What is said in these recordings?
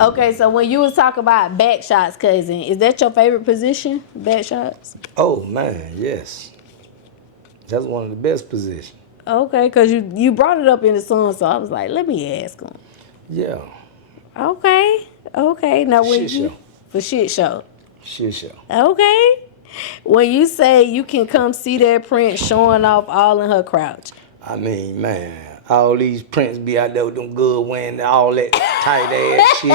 Okay, so when you was talking about back shots, cousin, is that your favorite position? Back shots? Oh man, yes. That's one of the best positions. Okay, because you brought it up in the song, so I was like, let me ask him. Yeah. Okay, okay. Now when Shit you show. for shit show. Shit show. Okay. When you say you can come see that print showing off all in her crouch. I mean, man, all these prints be out there with them good wearing all that tight ass shit.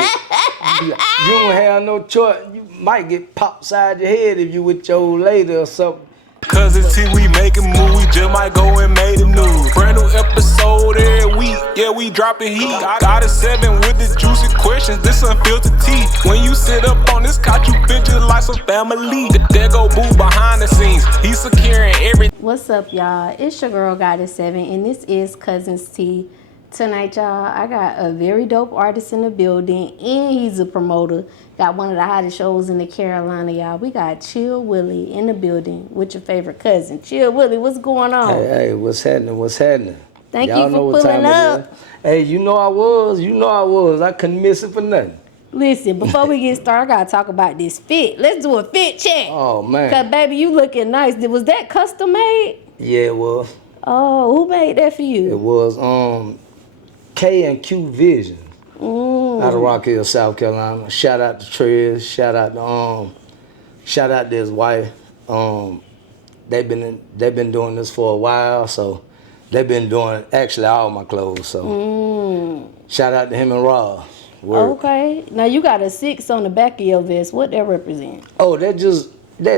You don't have no choice. You might get popped side your head if you with your old lady or something. Cuzn, see, we making moves, we just might go and make the news. Brand new episode every week, yeah, we dropping heat. Got a 7 with the juicy questions, this unfiltered tea. When you sit up on this couch, you bitches like some family. There go Boo behind the scenes, he's securing everything. What's up, y'all? It's your girl, Goddess 7, and this is Cuzns Tea. Tonight, y'all, I got a very dope artist in the building, and he's a promoter. Got one of the hottest shows in the Carolina, y'all. We got Chill Willie in the building with your favorite cousin. Chill Willie, what's going on? Hey, what's happening? What's happening? Thank Y'all you know for what pulling time up. it is. Hey, you know I was. I couldn't miss it for nothing. Listen, before we get started, I gotta talk about this fit. Let's do a fit check. Oh, man. Cause baby, you looking nice. Was that custom made? Yeah, it was. Oh, who made that for you? It was K and Q Vision out of Rock Hill, South Carolina. Shout out to Trez. Shout out to his wife. They've been doing this for a while, so they've been doing actually all my clothes. So shout out to him and Rob. Word. Okay. Now you got a 6 on the back of your vest. What that represent? Oh, that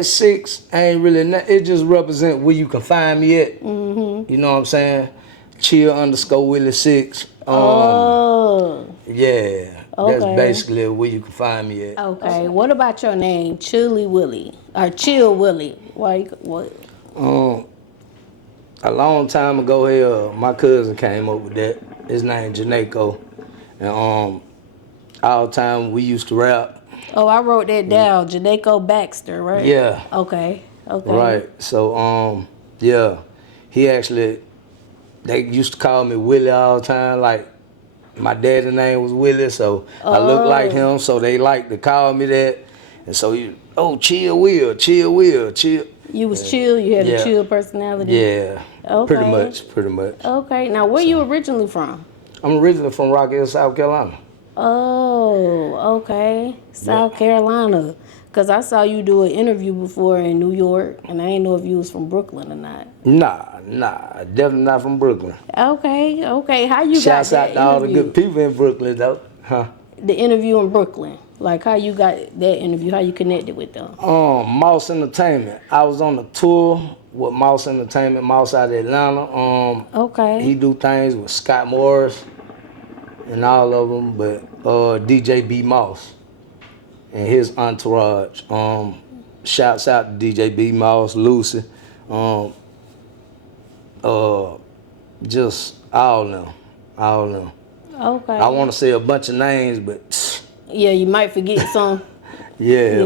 6 ain't really. It just represent where you can find me at. You know what I'm saying? Chill_Willie 6. Oh. Yeah. Okay. That's basically where you can find me at. Okay. What about your name, Chilly Willie or Chill Willie? Why? What? A long time ago here, my cousin came up with that. His name Janeko. And all the time we used to rap. Oh, I wrote that down. Janeko Baxter, right? Yeah. Okay. Okay. Right. So yeah. He actually, they used to call me Willie all the time. Like my dad's name was Willie, so I look like him, so they like to call me that. And so Chill Will. You was chill. You had a chill personality. Yeah. Okay. Pretty much. Okay. Now, where you originally from? I'm originally from Rock Hill, South Carolina. Oh, okay. South Carolina. Because I saw you do an interview before in New York, and I didn't know if you was from Brooklyn or not. Nah, definitely not from Brooklyn. Okay. How you Shouts got that out to all the interview? good people in Brooklyn, though. Huh? The interview in Brooklyn. Like, how you got that interview? How you connected with them? Mouse Entertainment. I was on a tour with Mouse Entertainment, Mouse out of Atlanta. Okay. He do things with Scott Morris and all of them, but DJ B Mouse and his entourage. Shouts out to DJ B Mouse, Lucy, just all of them. Okay. I want to say a bunch of names, but Yeah, you might forget some. yeah.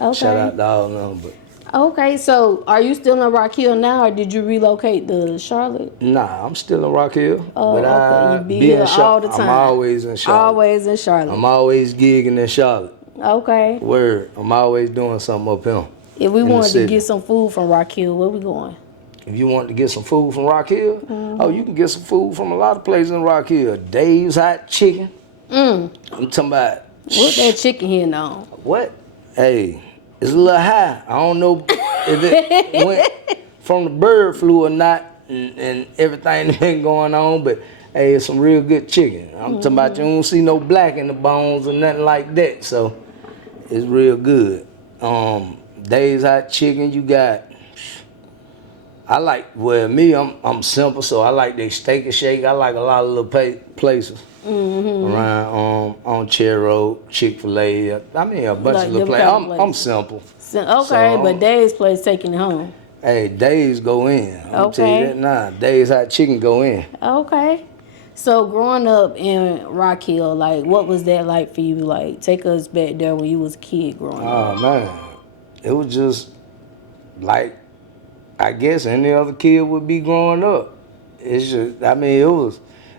Okay. Shout out to all of them, but. Okay, so are you still in Rock Hill now, or did you relocate to Charlotte? Nah, I'm still in Rock Hill. Oh, but okay. I You be here all the time. I'm always in Charlotte. Always in Charlotte. I'm always gigging in Charlotte. Okay. Word. I'm always doing something up here. If we in the wanted to city. get some food from Rock Hill, where we going? If you want to get some food from Rock Hill, oh, you can get some food from a lot of places in Rock Hill. Dave's Hot Chicken. I'm talking about. What that chicken here on? What? Hey, it's a little high. I don't know if it went from the bird flu or not, and everything that been going on, but hey, it's some real good chicken. I'm talking about you don't see no black in the bones or nothing like that, so it's real good. Dave's Hot Chicken, you got. I like, I'm simple, so I like their Steak and Shake. I like a lot of little places around on Cherry Road, Chick-fil-A. I mean, a bunch of little places. I'm simple. Okay, but Dave's place taking it home. Hey, Dave's go in. I'm tell you that now. Dave's Hot Chicken go in. Okay. So growing up in Rock Hill, like, what was that like for you? Like, take us back there when you was a kid growing up. Oh, man. It was just like, I guess any other kid would be growing up. It's just, I mean,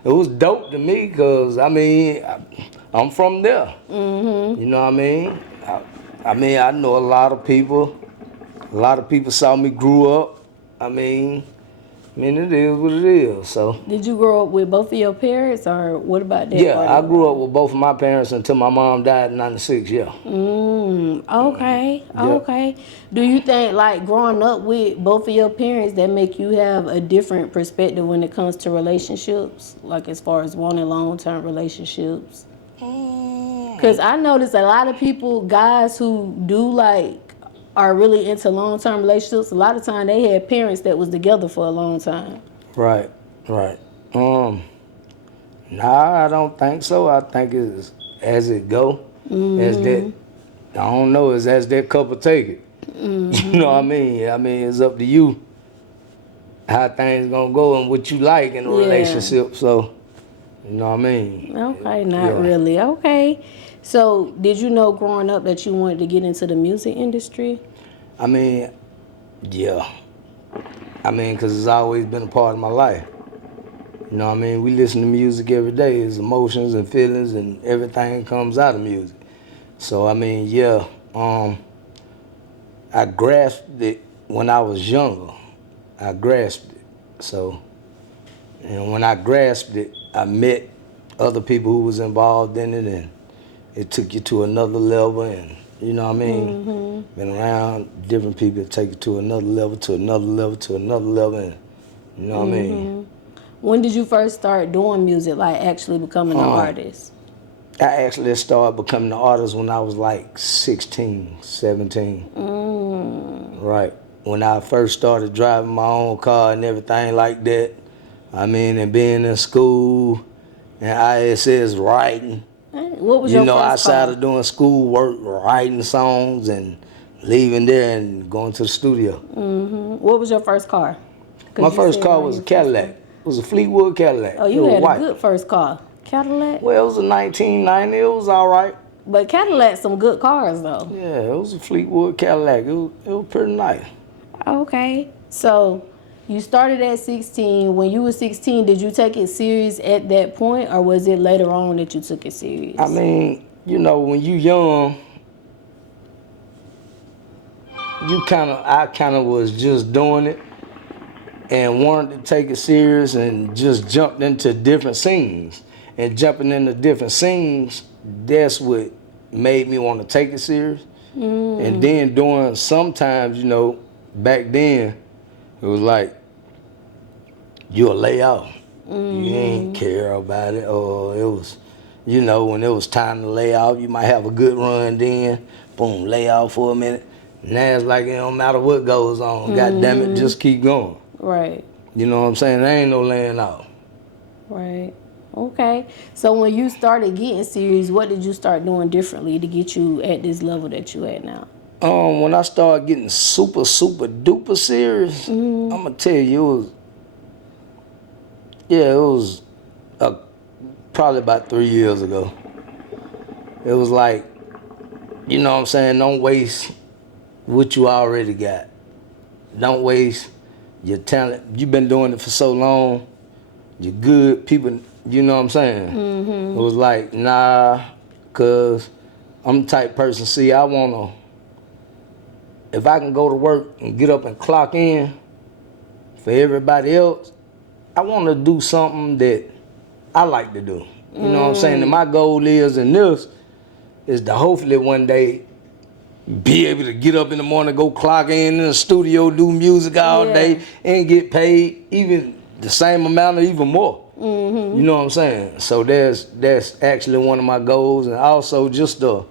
it was dope to me because, I mean, I'm from there. You know what I mean? I know a lot of people. A lot of people saw me grew up. I mean, it is what it is. So Did you grow up with both of your parents, or what about that? yeah, part I of grew it? up with both of my parents until my mom died in '96. Yeah. Okay, Yeah. okay. Do you think like growing up with both of your parents that make you have a different perspective when it comes to relationships, like as far as wanting long-term relationships? Because I notice a lot of people, guys who do like are really into long-term relationships, a lot of time they had parents that was together for a long time. Right. Right. Nah, I don't think so. I think it's as it go, as that. I don't know. It's as that couple take it. You know what I mean? I mean, it's up to you how things gonna go and what you like in a Yeah. relationship. So, you know what I mean? Okay, not Yeah. really. Okay. So, did you know growing up that you wanted to get into the music industry? I mean, yeah. I mean, because it's always been a part of my life. You know what I mean? We listen to music every day. It's emotions and feelings and everything comes out of music. So, I mean, yeah. I grasped it when I was younger. I grasped it. So, and when I grasped it, I met other people who was involved in it, and it took you to another level. And you know what I mean? Been around different people that take you to another level, to another level, to another level, and you know what I mean? When did you first start doing music, like actually becoming an artist? I actually started becoming an artist when I was like 16, 17. Right. When I first started driving my own car and everything like that. I mean, and being in school and ISS writing. What was You your know, first outside car? of doing school work, writing songs and leaving there and going to the studio. What was your first car? 'Cause My you first said car right was a here, first Cadillac. car. It was a Fleetwood Cadillac. Oh, It you was had white. a good first car. Cadillac? Well, it was a 1990. It was all right. But Cadillac's some good cars, though. Yeah, it was a Fleetwood Cadillac. It was pretty nice. Okay. So, you started at 16. When you were 16, did you take it serious at that point, or was it later on that you took it serious? I mean, you know, when you young, I kind of was just doing it and wanted to take it serious and just jumped into different scenes. And jumping into different scenes, that's what made me want to take it serious. And then doing sometimes, you know, back then, it was like, you'll lay off. You ain't care about it. Or it was, you know, when it was time to lay off, you might have a good run then, boom, lay off for a minute. Now it's like it don't matter what goes on. God damn it, just keep going. Right. You know what I'm saying? There ain't no laying off. Right. Okay. So when you started getting serious, what did you start doing differently to get you at this level that you at now? When I started getting super, super duper serious, I'm gonna tell you, it was probably about 3 years ago. It was like, you know what I'm saying? Don't waste what you already got. Don't waste your talent. You've been doing it for so long. You're good. People, you know what I'm saying? It was like, nah, cause I'm the type person, see, I wanna, if I can go to work and get up and clock in for everybody else, I wanna do something that I like to do. You know what I'm saying? And my goal is in this is to hopefully one day be able to get up in the morning, go clock in the studio, do music all day, and get paid even the same amount or even more. You know what I'm saying? So that's actually one of my goals, and also just the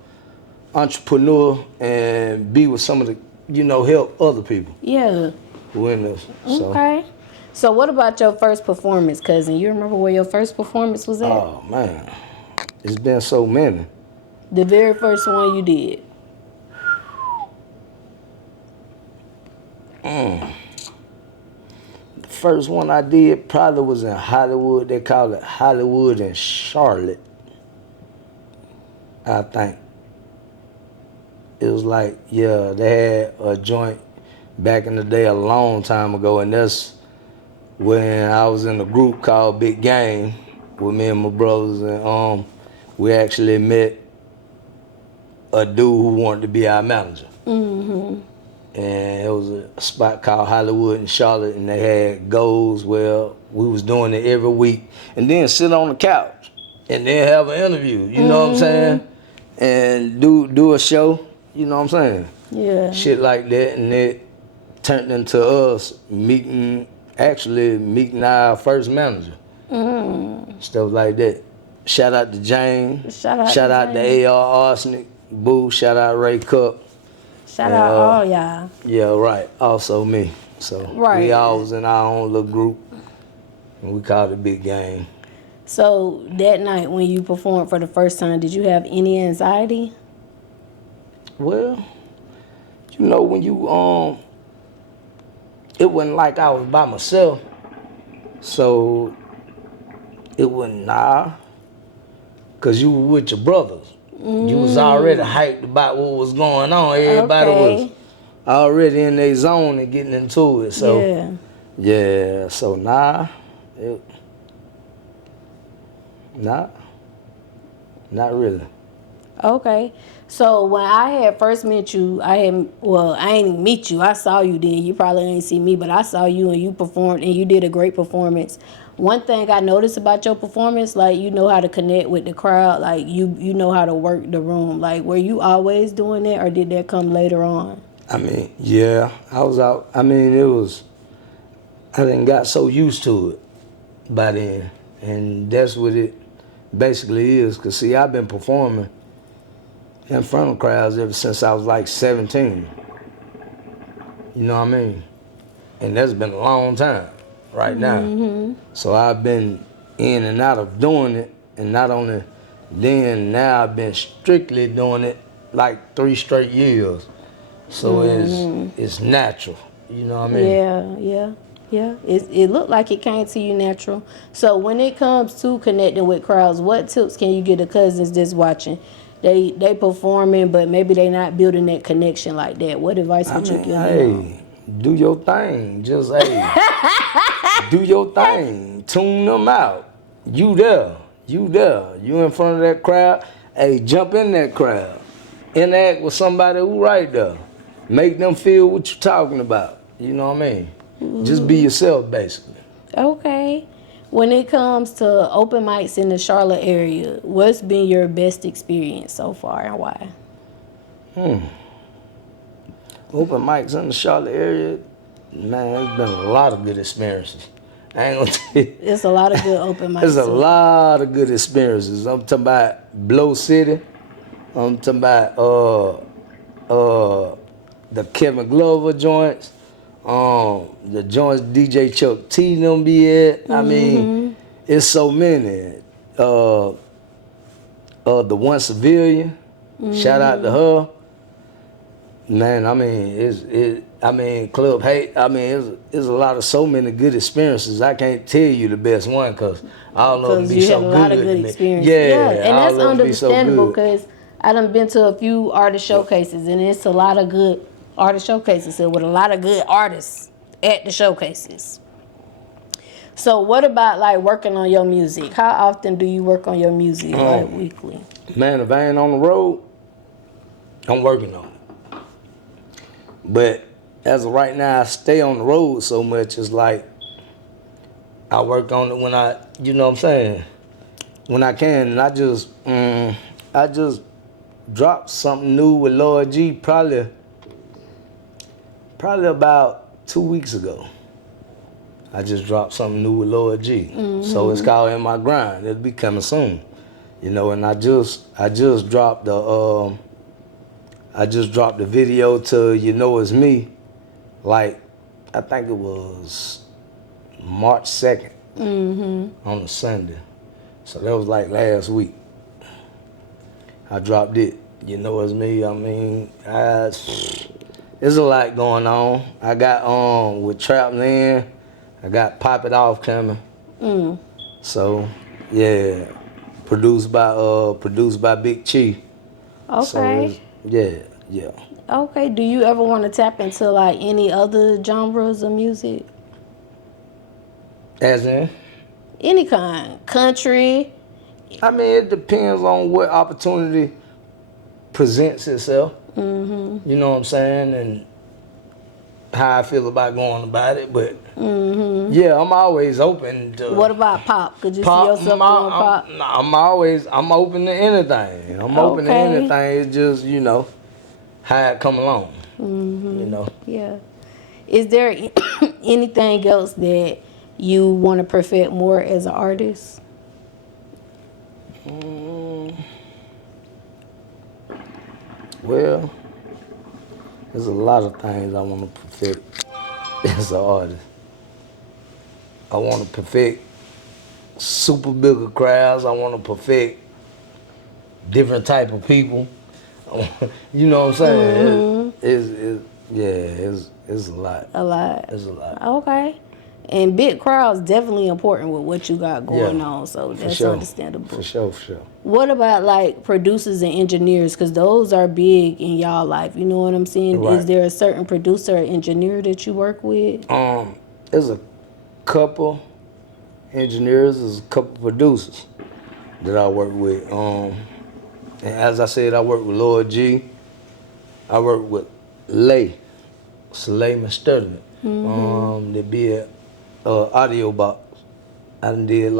entrepreneur and be with some of the, you know, help other people Yeah. who in this. So. Okay. So what about your first performance, cousin? You remember where your first performance was at? Oh man, it's been so many. The very first one you did. The first one I did probably was in Hollywood. They call it Hollywood in Charlotte, I think. It was like, yeah, they had a joint back in the day a long time ago, and that's when I was in a group called Big Game, with me and my brothers, and we actually met a dude who wanted to be our manager. And it was a spot called Hollywood in Charlotte, and they had goals where we was doing it every week, and then sit on the couch and then have an interview. You know what I'm saying? And do a show. You know what I'm saying? Yeah. Shit like that, and it turned into us meeting our first manager. Stuff like that. Shout out to James. Shout out to AR Arsenic. Boo. Shout out Ray Cup. Shout out all y'all. Yeah, right. Also me. So we all was in our own little group, and we called it Big Game. So that night when you performed for the first time, did you have any anxiety? Well, you know, when you it wasn't like I was by myself, so it wasn't cause you were with your brothers. You was already hyped about what was going on. Everybody was already in their zone and getting into it. So yeah. So not really. Okay. So when I had first met you, I ain't meet you. I saw you then. You probably ain't see me, but I saw you and you performed and you did a great performance. One thing I noticed about your performance, like you know how to connect with the crowd, like you know how to work the room. Like were you always doing that or did that come later on? I mean, yeah, I was out. I mean, I done got so used to it by then. And that's what it basically is. Cause see, I've been performing in front of crowds ever since I was like 17. You know what I mean? And that's been a long time right now. So I've been in and out of doing it, and not only then, now I've been strictly doing it like 3 straight years. So it's natural, you know what I mean? Yeah. It looked like it came to you natural. So when it comes to connecting with crowds, what tips can you give the cousins that's watching? They performing, but maybe they not building that connection like that. What advice would you give them? Do your thing. Just do your thing. Tune them out. You there. You in front of that crowd. Hey, jump in that crowd. Interact with somebody who right there. Make them feel what you're talking about. You know what I mean? Just be yourself, basically. Okay. When it comes to open mics in the Charlotte area, what's been your best experience so far and why? Open mics in the Charlotte area, man, it's been a lot of good experiences. I ain't gonna tell you. It's a lot of good open mics. There's a lot of good experiences. I'm talking about Blow City. I'm talking about the Kevin Glover joints. The joints DJ Chuck T them be at. I mean, it's so many. The One Civilian, shout out to her. Man, I mean, Club Hate. I mean, it's a lot of so many good experiences. I can't tell you the best one because all of them be so good. You had a lot of good experiences. Yeah, and that's understandable because because I done been to a few artist showcases and it's a lot of good artist showcases with a lot of good artists at the showcases. So what about like working on your music? How often do you work on your music, like weekly? Man, if I ain't on the road, I'm working on it. But as of right now, I stay on the road so much, it's like I work on it when you know what I'm saying, when I can. And I just dropped something new with Lord G probably about 2 weeks ago. I just dropped something new with Lord G. So it's called In My Grind. It'll be coming soon. You know, and I just dropped the video to You Know It's Me, like I think it was March 2nd on a Sunday. So that was like last week. I dropped it. You Know It's Me. I mean, there's a lot going on. I got with Trapland, I got Pop It Off coming. So yeah, produced by Big Chief. Okay. So yeah. Okay. Do you ever want to tap into like any other genres of music? As in? Any kind. Country. I mean, it depends on what opportunity presents itself. Mm-hmm. You know what I'm saying? And how I feel about going about it. But yeah, I'm always open to What about pop? Could you pop. see yourself doing pop? I'm open to anything. I'm open to Okay. anything. It's just, you know, how it come along. Mm-hmm. You know. Yeah. Is there anything else that you want to perfect more as an artist? Well, there's a lot of things I want to perfect as an artist. I want to perfect super bigger crowds. I want to perfect different type of people. You know what I'm saying? It's a lot. A lot. It's a lot. Okay. And big crowds definitely important with what you got going Yeah, on, so For that's sure. understandable. For sure. What about like producers and engineers? Because those are big in y'all life. You know what I'm saying? Right. Is there a certain producer or engineer that you work with? There's a couple engineers, there's a couple producers that I work with. And as I said, I work with Lord G. I work with Slay Student. They be a audio box. I done did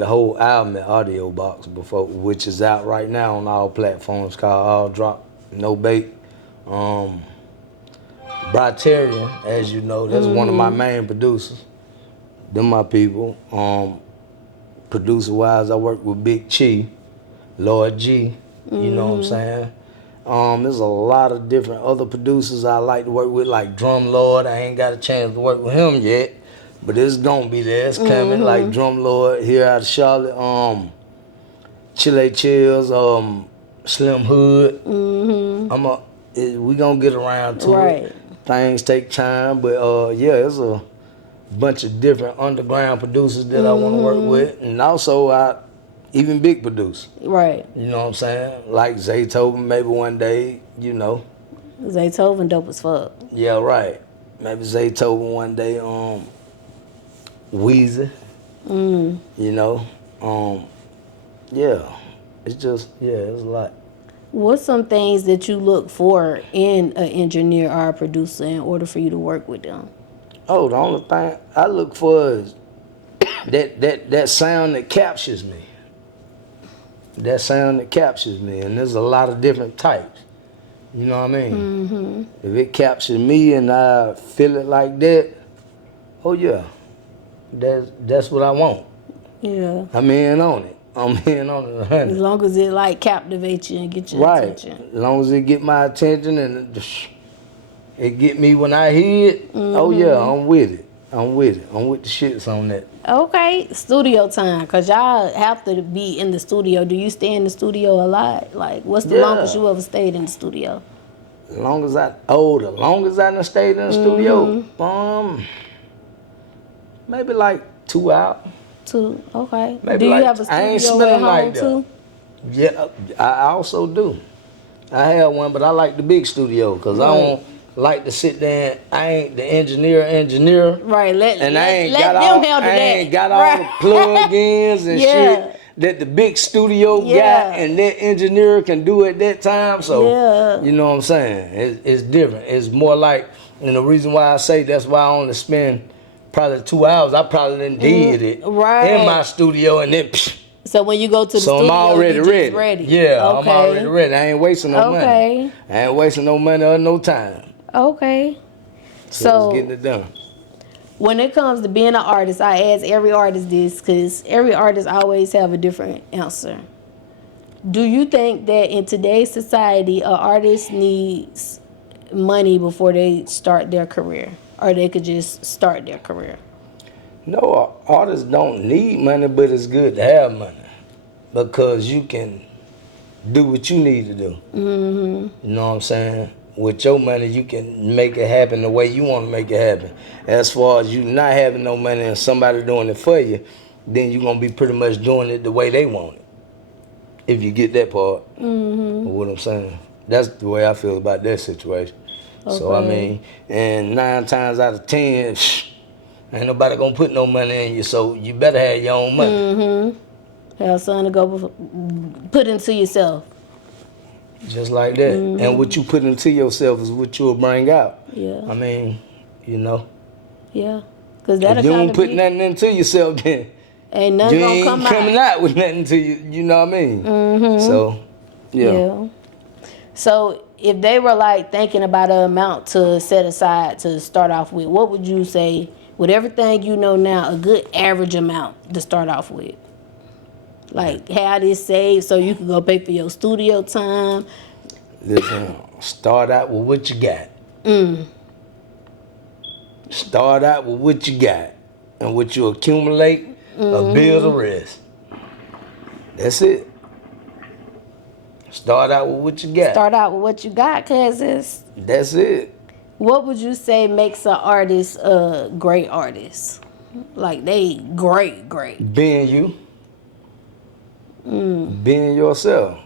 a whole album at audio box before, which is out right now on all platforms, called All Drop No Bait. Briterian, as you know, that's one of my main producers. Them my people. Producer wise, I work with Big Chi, Lord G. You know what I'm saying? There's a lot of different other producers I like to work with, like Drum Lord. I ain't got a chance to work with him yet, but it's gonna be there. It's coming. Like Drum Lord here out of Charlotte. Chile Chills, Slim Hood. We gonna get around to it. Things take time, but yeah, it's a bunch of different underground producers that I want to work with, and also even big producers. Right. You know what I'm saying? Like Zaytoven, maybe one day. You know. Zaytoven dope as fuck. Yeah, right. Maybe Zaytoven one day. Weezy. You know. Yeah. It's a lot. What's some things that you look for in an engineer or a producer in order for you to work with them? Oh, the only thing I look for is that sound that captures me. That sound that captures me, and there's a lot of different types. You know what I mean? If it captures me and I feel it like that, oh yeah, that's what I want. Yeah. I'm in on it. I'm in on it 100. As long as it like captivates you and get your attention. As long as it get my attention and it get me when I hear it, oh yeah, I'm with it. I'm with the shits on that. Okay, studio time, because y'all have to be in the studio. Do you stay in the studio a lot? Like, what's the longest you ever stayed in the studio? The longest I done stayed in the studio, maybe like 2 hours. 2, okay. Maybe Do you like, have a I ain't studio at spending home like that. too? Yeah, I also do. I have one, but I like the big studio because I don't like to sit there. I ain't the engineer. Right. Let them handle that. I ain't got all the plug-ins and shit that the big studio got and that engineer can do at that time. So, you know what I'm saying? It's different. It's more like, and the reason why I say that's why I only spend probably 2 hours, I probably done did it in my studio and then so when you go to the so studio, I'm already you just ready. Yeah, I'm already ready. I ain't wasting no money. I ain't wasting no money or no time. Okay. So it's getting it done. When it comes to being an artist, I ask every artist this because every artist always have a different answer. Do you think that in today's society, an artist needs money before they start their career? Or they could just start their career? No, artists don't need money, but it's good to have money because you can do what you need to do. You know what I'm saying? With your money, you can make it happen the way you want to make it happen. As far as you not having no money and somebody doing it for you, then you're going to be pretty much doing it the way they want it. If you get that part of what I'm saying. That's the way I feel about that situation. Okay. So, I mean, and 9 times out of 10, Ain't nobody gonna put no money in you, so you better have your own money. Have something to go put into yourself. Just like that. And what you put into yourself is what you'll bring out. Yeah. I mean, you know. Yeah. Because that'll If you kind don't of put nothing into yourself, then ain't nothing you gonna ain't come coming out. out with nothing to you. You know what I mean? So, yeah. So if they were like thinking about an amount to set aside to start off with, what would you say, with everything you know now, a good average amount to start off with? Like, have this saved so you can go pay for your studio time. Listen, start out with what you got. Start out with what you got. And what you accumulate, build the rest. That's it. Start out with what you got. Start out with what you got, cuz That's it. what would you say makes an artist a great artist? Like, they great. Being you. Being yourself.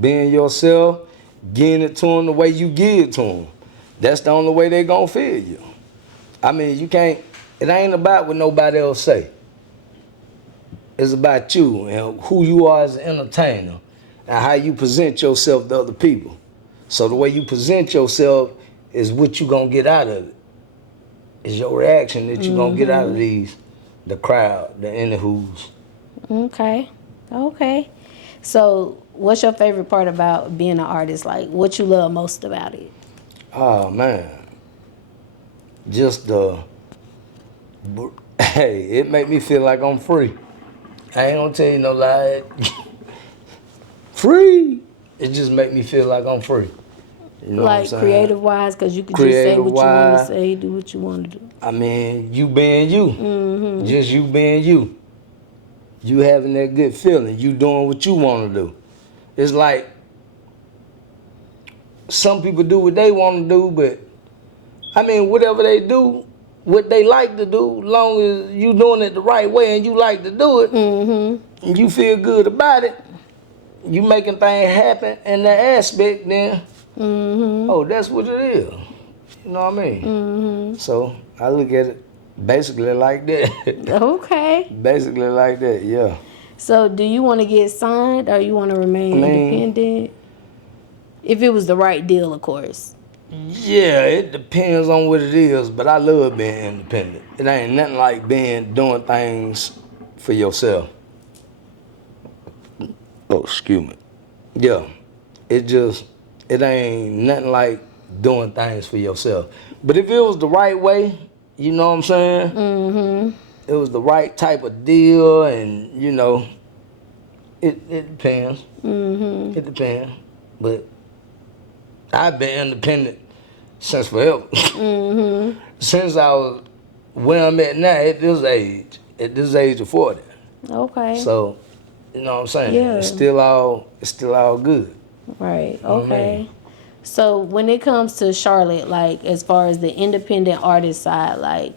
Being yourself, getting it to them the way you give it to them. That's the only way they gonna feel you. I mean, you can't, it ain't about what nobody else say. It's about you and who you are as an entertainer and how you present yourself to other people. So the way you present yourself is what you gonna get out of it. It's your reaction that you gonna get out of the crowd, the anywho's. Okay. So what's your favorite part about being an artist? Like, what you love most about it? Oh man, just hey, it make me feel like I'm free. I ain't gonna tell you no lie. Free. It just make me feel like I'm free. You know what I'm saying? Creative wise, because you could just say what you want to say, do what you want to do. I mean, you being you. Just you being you. You having that good feeling. You doing what you want to do. It's like some people do what they want to do, but I mean, whatever they do, what they like to do, long as you doing it the right way and you like to do it, and you feel good about it, you making things happen in that aspect, then, oh, that's what it is. You know what I mean? So I look at it basically like that. Okay. Basically like that, yeah. So do you want to get signed or you want to remain independent? If it was the right deal, of course. Yeah, it depends on what it is, but I love being independent. It ain't nothing like doing things for yourself. Oh, excuse me. Yeah, it ain't nothing like doing things for yourself. But if it was the right way, you know what I'm saying? It was the right type of deal, and you know, it depends. It depends. But I've been independent since forever. Since I was where I'm at now at this age of 40. Okay. So, you know what I'm saying? Yeah. It's still all good. Right. You know what I Okay. mean? So when it comes to Charlotte, like as far as the independent artist side, like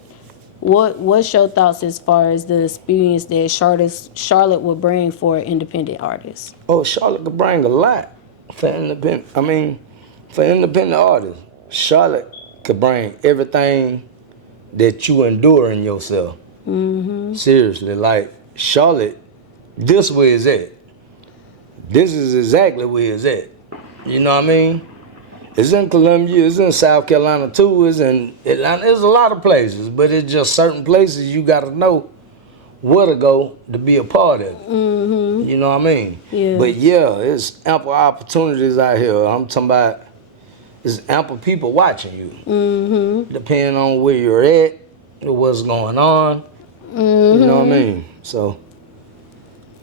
what's your thoughts as far as the experience that Charlotte would bring for independent artists? Oh, Charlotte could bring a lot for independent. I mean, for independent artists, Charlotte could bring everything that you endure in yourself. Seriously, like Charlotte, this where it's at. This is exactly where it's at. You know what I mean? It's in Columbia, it's in South Carolina too, it's in Atlanta, there's a lot of places, but it's just certain places you gotta know where to go to be a part of it. You know what I mean? Yeah. But yeah, it's ample opportunities out here. I'm talking about, there's ample people watching you. Depending on where you're at, what's going on. You know what I mean? So,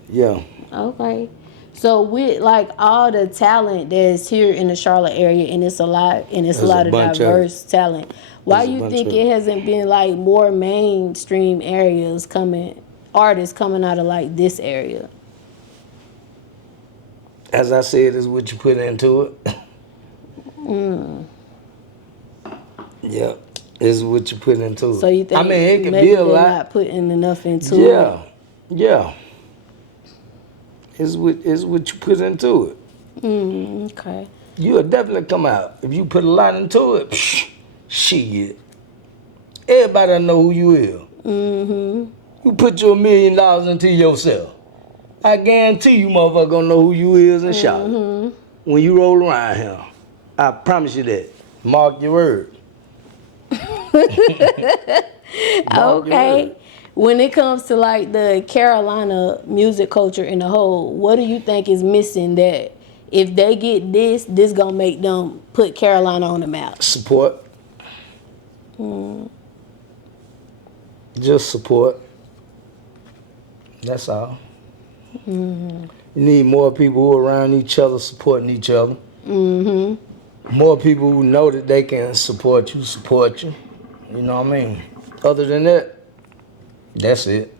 yeah. Okay. So with like all the talent that's here in the Charlotte area, and it's a lot of diverse talent. Why you think it hasn't been like more mainstream artists coming out of like this area? As I said, is what you put into it. Yeah, is what you put into it. So you think? I mean, it could maybe be a they're lot. not putting enough into it. Yeah. It's what you put into it. Okay. You'll definitely come out if you put a lot into it. Shit, Everybody that know who you is. You put your $1 million into yourself. I guarantee you motherfucker gonna know who you is in Charlotte. When you roll around here. I promise you that. Mark your word. Okay. When it comes to like the Carolina music culture in the whole, what do you think is missing that if they get this gonna make them put Carolina on the map? Support. Just support. That's all. You need more people who are around each other, supporting each other. More people who know that they can support you. You know what I mean? Other than that, that's it.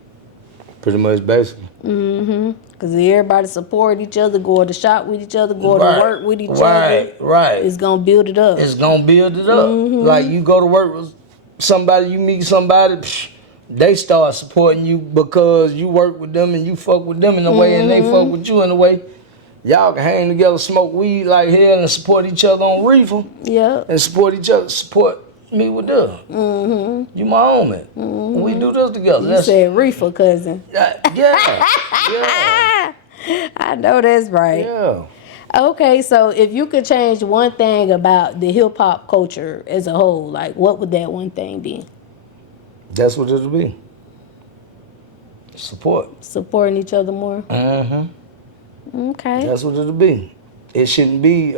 Pretty much basic. Because everybody support each other, go to shop with each other, go to work with each other. Right. It's gonna build it up. It's gonna build it up. Like you go to work with somebody, you meet somebody, they start supporting you because you work with them and you fuck with them in a way and they fuck with you in a way. Y'all can hang together, smoke weed like hell and support each other on reefer. Yeah. And support each other, support me with them. You my homie. We do this together. You said reefer, cousin. Yeah. I know that's right. Yeah. Okay, so if you could change one thing about the hip hop culture as a whole, like what would that one thing be? That's what it'll be. Support. Supporting each other more? Okay. That's what it'll be. It shouldn't be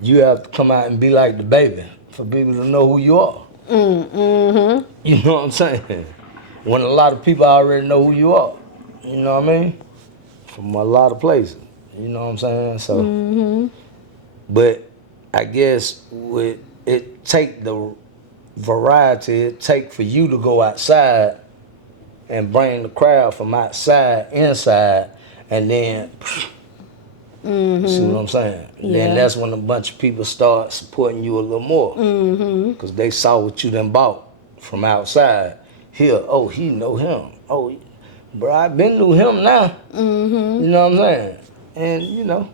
you have to come out and be like the baby for people to know who you are. You know what I'm saying? When a lot of people already know who you are. You know what I mean? From a lot of places. You know what I'm saying? So, but I guess with it take the variety it take for you to go outside and bring the crowd from outside inside, and then you see what I'm saying? Yeah. Then that's when a bunch of people start supporting you a little more because they saw what you done bought from outside. Here, oh, he know him. Oh, bro, I been knew him now. You know what I'm saying? And you know,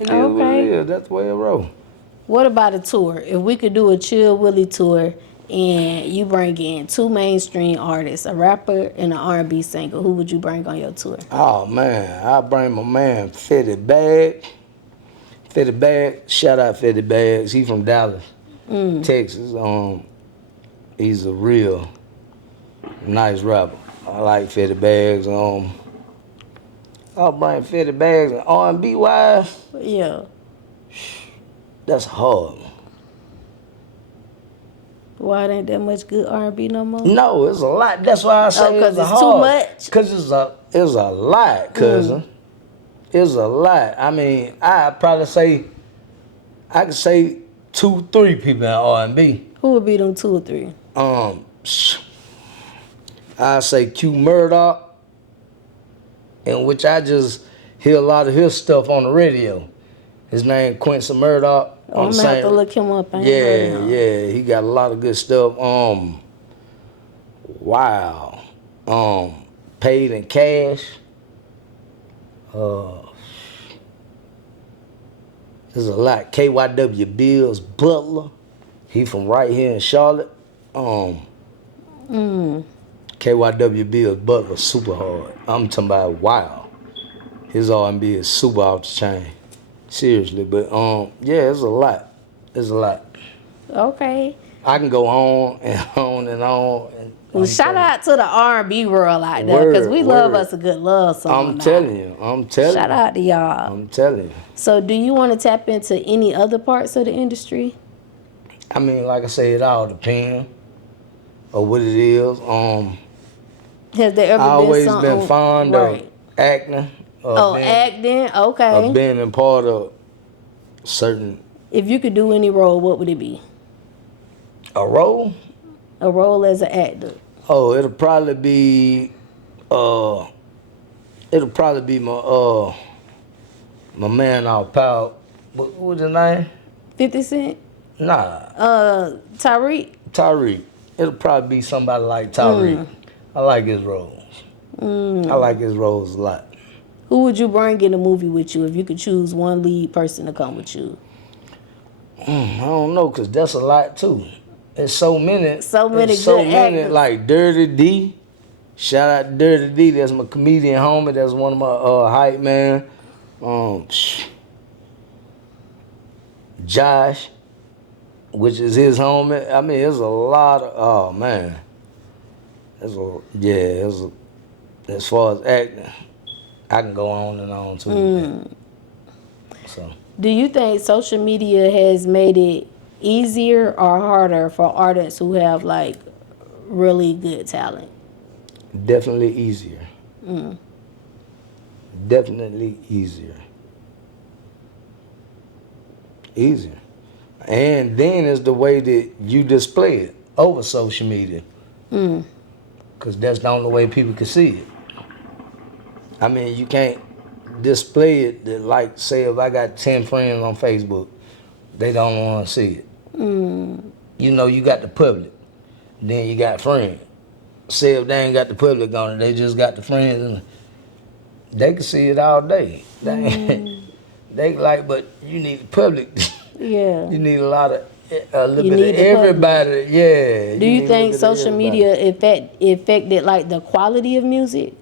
it is what it is. That's the way it rolls. What about a tour? If we could do a Chill Willie tour and you bring in two mainstream artists, a rapper and an R&B singer, who would you bring on your tour? Oh man, I bring my man Fetty Bag. Fetty Bag, shout out Fetty Bags. He from Dallas, Texas. He's a real nice rapper. I like Fetty Bags. I'll bring Fetty Bags and R&B wise. Yeah. That's hard. Why it ain't that much good R&B no more? No, it's a lot. That's why I say because it's it's hard. too much? Because it's a lot, cousin. It's a lot. I mean, I could say 2, 3 people in R&B. Who would be them 2 or 3? I say Q Murdoch, in which I just hear a lot of his stuff on the radio. His name Quincy Murdoch. I'm gonna have to look him up. I ain't heard him. Yeah, he got a lot of good stuff. Paid in Cash. There's a lot. KYW Bills Butler. He from right here in Charlotte. KYW Bills Butler super hard. I'm talking about wow. His R&B is super off the chain. Seriously, but yeah, it's a lot. It's a lot. Okay. I can go on and on and on. Well, shout out to the R&B world out there, because we love us a good love song. I'm telling you. Shout out to y'all. I'm telling you. So do you want to tap into any other parts of the industry? I mean, like I say, it all depends on what it is. Has there ever I always been something? been fond of acting. Acting, okay. Of being in part of certain. If you could do any role, what would it be? A role? A role as an actor. Oh, it'll probably be my man out Power. What's his name? 50 Cent? Nah. Tyreek? Tyreek. It'll probably be somebody like Tyreek. I like his roles. I like his roles a lot. Who would you bring in a movie with you if you could choose one lead person to come with you? I don't know, cause that's a lot too. There's so many. So many there's so good many actors. like Dirty D. Shout out to Dirty D. That's my comedian homie. That's one of my hype man. Josh, which is his homie. I mean, there's a lot of. Oh man. As far as acting, I can go on and on too. So. Do you think social media has made it easier or harder for artists who have like really good talent? Definitely easier. Definitely easier. Easier. And then it's the way that you display it over social media. Because that's the only way people can see it. I mean, you can't display it that, like, say if I got 10 friends on Facebook, they don't want to see it. You know, you got the public. Then you got friends. Say if they ain't got the public on it, they just got the friends, and they can see it all day. They like, but you need the public. Yeah. You need a little You bit need of the everybody. Yeah. Do you think social media affected like the quality of music?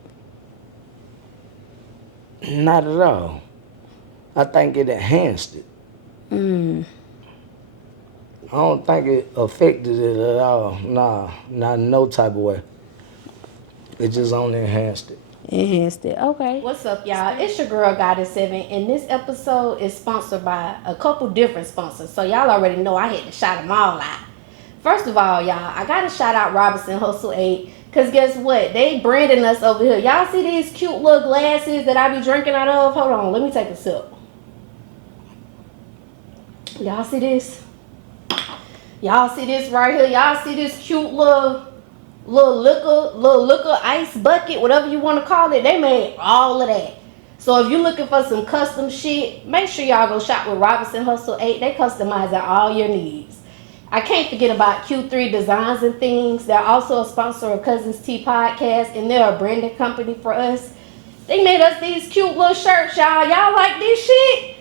Not at all. I think it enhanced it. I don't think it affected it at all. Nah, not in no type of way. It just only enhanced it. Enhanced it. Okay. What's up, y'all? It's your girl Goddess 7, and this episode is sponsored by a couple different sponsors. So y'all already know I had to shout them all out. First of all, y'all, I gotta shout out Robinson Hustle 8, cause guess what? They branding us over here. Y'all see these cute little glasses that I be drinking out of? Hold on, let me take a sip. Y'all see this? Y'all see this right here? Y'all see this cute little liquor ice bucket, whatever you want to call it? They made all of that. So if you're looking for some custom shit, make sure y'all go shop with Robinson Hustle 8. They customizing all your needs. I can't forget about Q3 Designs and Things. They're also a sponsor of Cuzn T podcast, and they're a branding company for us. They made us these cute little shirts, y'all. Y'all like this shit?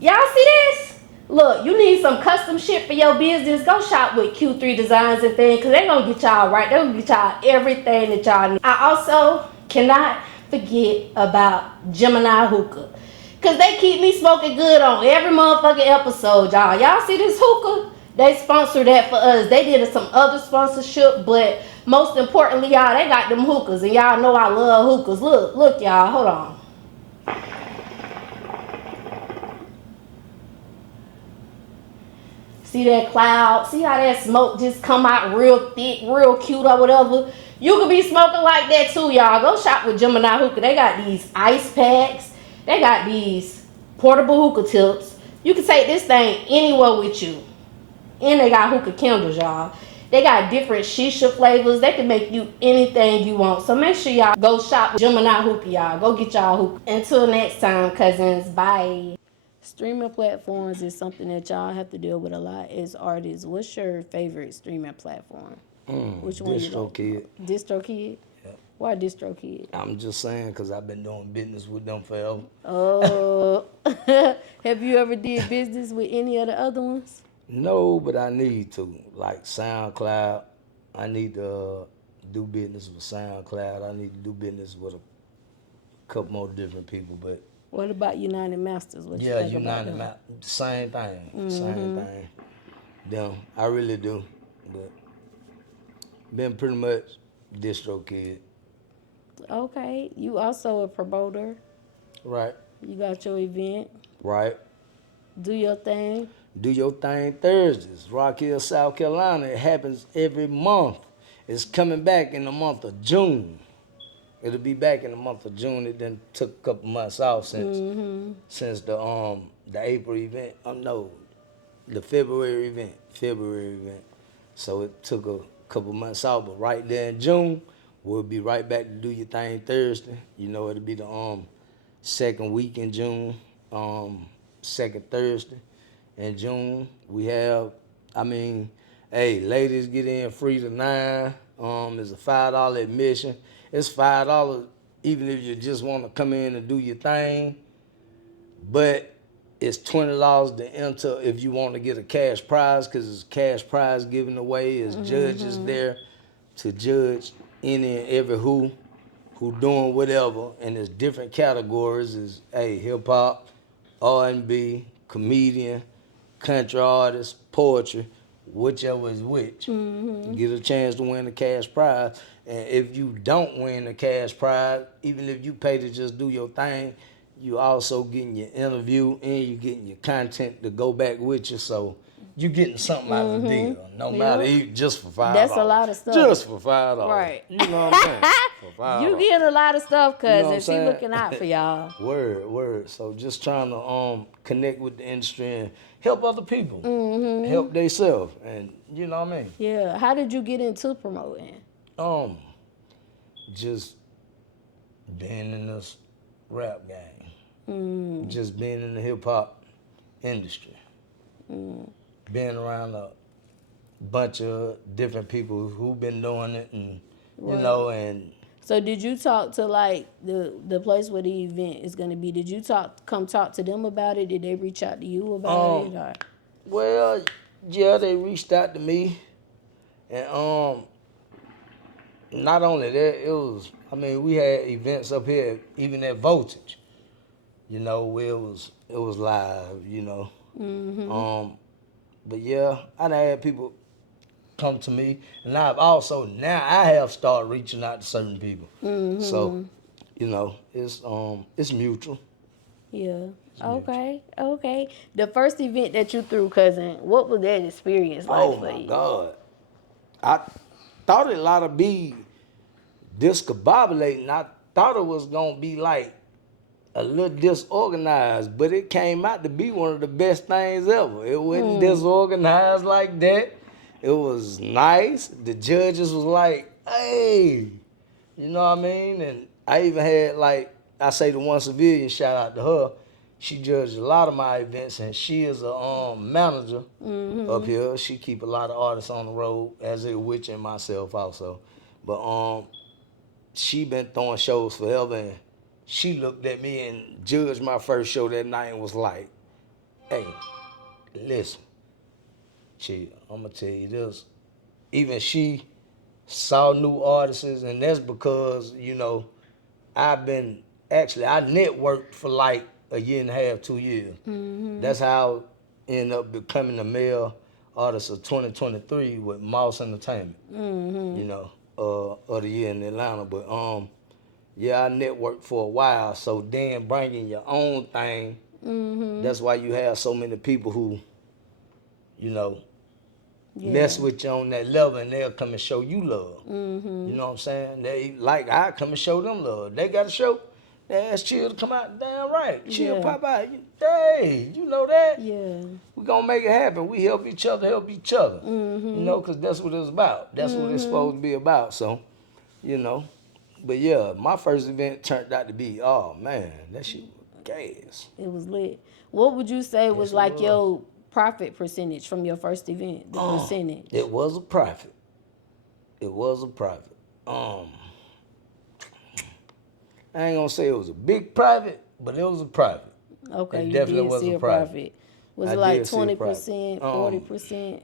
Y'all see this? Look, you need some custom shit for your business, go shop with Q3 Designs and Things, because they're going to get y'all right. They're going to get y'all everything that y'all need. I also cannot forget about Gemini Hookah, because they keep me smoking good on every motherfucking episode, y'all. Y'all see this hookah? They sponsored that for us. They did some other sponsorship, but most importantly, y'all, they got them hookahs, and y'all know I love hookahs. Look, y'all, hold on. See that cloud? See how that smoke just come out real thick, real cute or whatever? You could be smoking like that too, y'all. Go shop with Gemini Hookah. They got these ice packs. They got these portable hookah tips. You can take this thing anywhere with you. And they got hookah candles, y'all. They got different shisha flavors. They can make you anything you want. So make sure y'all go shop with Gemini Hookah, y'all. Go get y'all hookah. Until next time, cousins. Bye. Streaming platforms is something that y'all have to deal with a lot as artists. What's your favorite streaming platform? Which one you like? DistroKid. DistroKid? Yeah. Why DistroKid? I'm just saying, because I've been doing business with them forever. Oh. Have you ever did business with any of the other ones? No, but I need to. Like SoundCloud, I need to do business with SoundCloud. I need to do business with a couple more different people, but What about United Masters? What you think about them? Same thing. Same thing. Them, I really do. But been pretty much DistroKid. Okay. You also a promoter. Right. You got your event. Right. Do your thing. Do Your Thing Thursdays, Rock Hill, South Carolina. It happens every month. It's coming back in the month of June. It'll be back in the month of June. It then took a couple months off since the April event. No, the February event. So it took a couple months off. But right there in June, we'll be right back to Do Your Thing Thursday. You know, it'll be the second week in June, second Thursday in June. We have, ladies get in free to 9. It's a $5 admission. It's $5 even if you just want to come in and do your thing. But It's $20 to enter if you want to get a cash prize, because it's cash prize given away. It's judges there to judge any and every who doing whatever, and there's different categories. Is hip hop, R&B, comedian, country artist, poetry, whichever is which. You get a chance to win the cash prize. And if you don't win the cash prize, even if you pay to just do your thing, you also getting your interview and you getting your content to go back with you. So you getting something out of the deal, no matter just for $5. That's a lot of stuff. Just for $5. Right. You know what I'm saying? For $5. You getting a lot of stuff, cuz, You know what I'm and she saying? looking out for y'all. Word. So just trying to connect with the industry and help other people, help themselves, and you know what I mean. Yeah. How did you get into promoting? Just being in this rap game, just being in the hip hop industry, being around a bunch of different people who've been doing it, and you know, and. So did you talk to like the place where the event is gonna be? Did you come talk to them about it? Did they reach out to you about it? Or? Well, yeah, they reached out to me, and not only that, it was. I mean, we had events up here, even at Voltage. You know, where it was live. You know, but yeah, I done had people come to me, and now I have started reaching out to certain people. So, you know, it's mutual. Yeah. Okay. The first event that you threw, Cuzn, what was that experience like for you? Oh my God, I thought it ought to be discombobulating. I thought it was gonna be like a little disorganized, but it came out to be one of the best things ever. It wasn't disorganized like that. It was nice. The judges was like, hey, you know what I mean? And I even had, like, I say the one civilian, shout out to her. She judged a lot of my events, and she is a manager up here. She keep a lot of artists on the road, as a witch and myself also. But she been throwing shows forever, and she looked at me and judged my first show that night and was like, hey, listen. Chill, I'm gonna tell you this. Even she saw new artists, and that's because, you know, I networked for like a year and a half, 2 years. That's how I ended up becoming the male artist of 2023 with Moss Entertainment. You know, of the year in Atlanta. But yeah, I networked for a while. So then bringing your own thing, that's why you have so many people who, you know, mess with you on that level, and they'll come and show you love. You know what I'm saying? I come and show them love. They got a show, they ask Chill to come out. Damn right. Chill pop out. Hey, you know that? Yeah. We gonna make it happen. We help each other. You know, because that's what it's about. That's what it's supposed to be about. So, you know. But yeah, my first event turned out to be, oh man, that shit was gas. It was lit. What would you say was like your profit percentage from your first event? The percentage. It was a profit. I ain't gonna say it was a big profit, but it was a profit. Okay, it you definitely did was see a a profit. profit. Was it like 20%, 40%?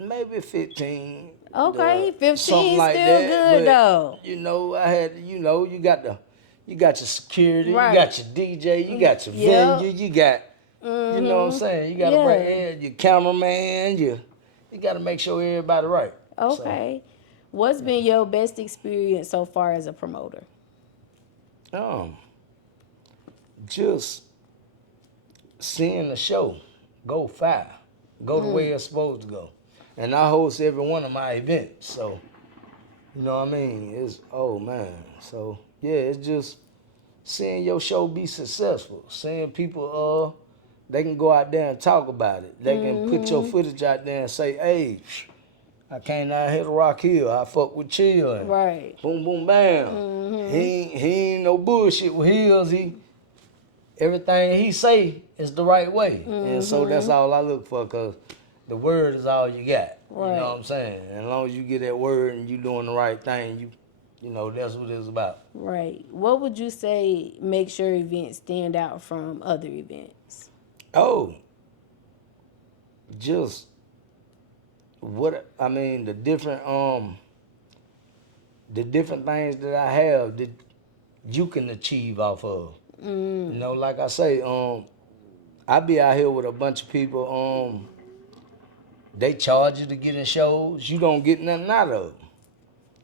Maybe 15. Okay, 15 something like still that, good but, though. You know, you got your security, Right. you got your DJ, you got your venue, you got, you know what I'm saying? You got to bring in your cameraman, you got to make sure everybody right. Okay. What's been your best experience so far as a promoter? Just seeing the show go fire, go the way it's supposed to go. And I host every one of my events, so, you know what I mean? It's, oh man. So, yeah, it's just seeing your show be successful, seeing people, they can go out there and talk about it. They can put your footage out there and say, hey, I came down here to Rock Hill, I fuck with Chill. And right. Boom, boom, bam. He ain't no bullshit with Hills. Everything he say is the right way. And so that's all I look for, because the word is all you got. Right. You know what I'm saying? And as long as you get that word and you doing the right thing, You know, that's what it's about. Right. What would you say makes your event stand out from other events? Oh, just the different things that I have that you can achieve off of. You know, like I say, I be out here with a bunch of people, they charge you to get in shows, you don't get nothing out of it.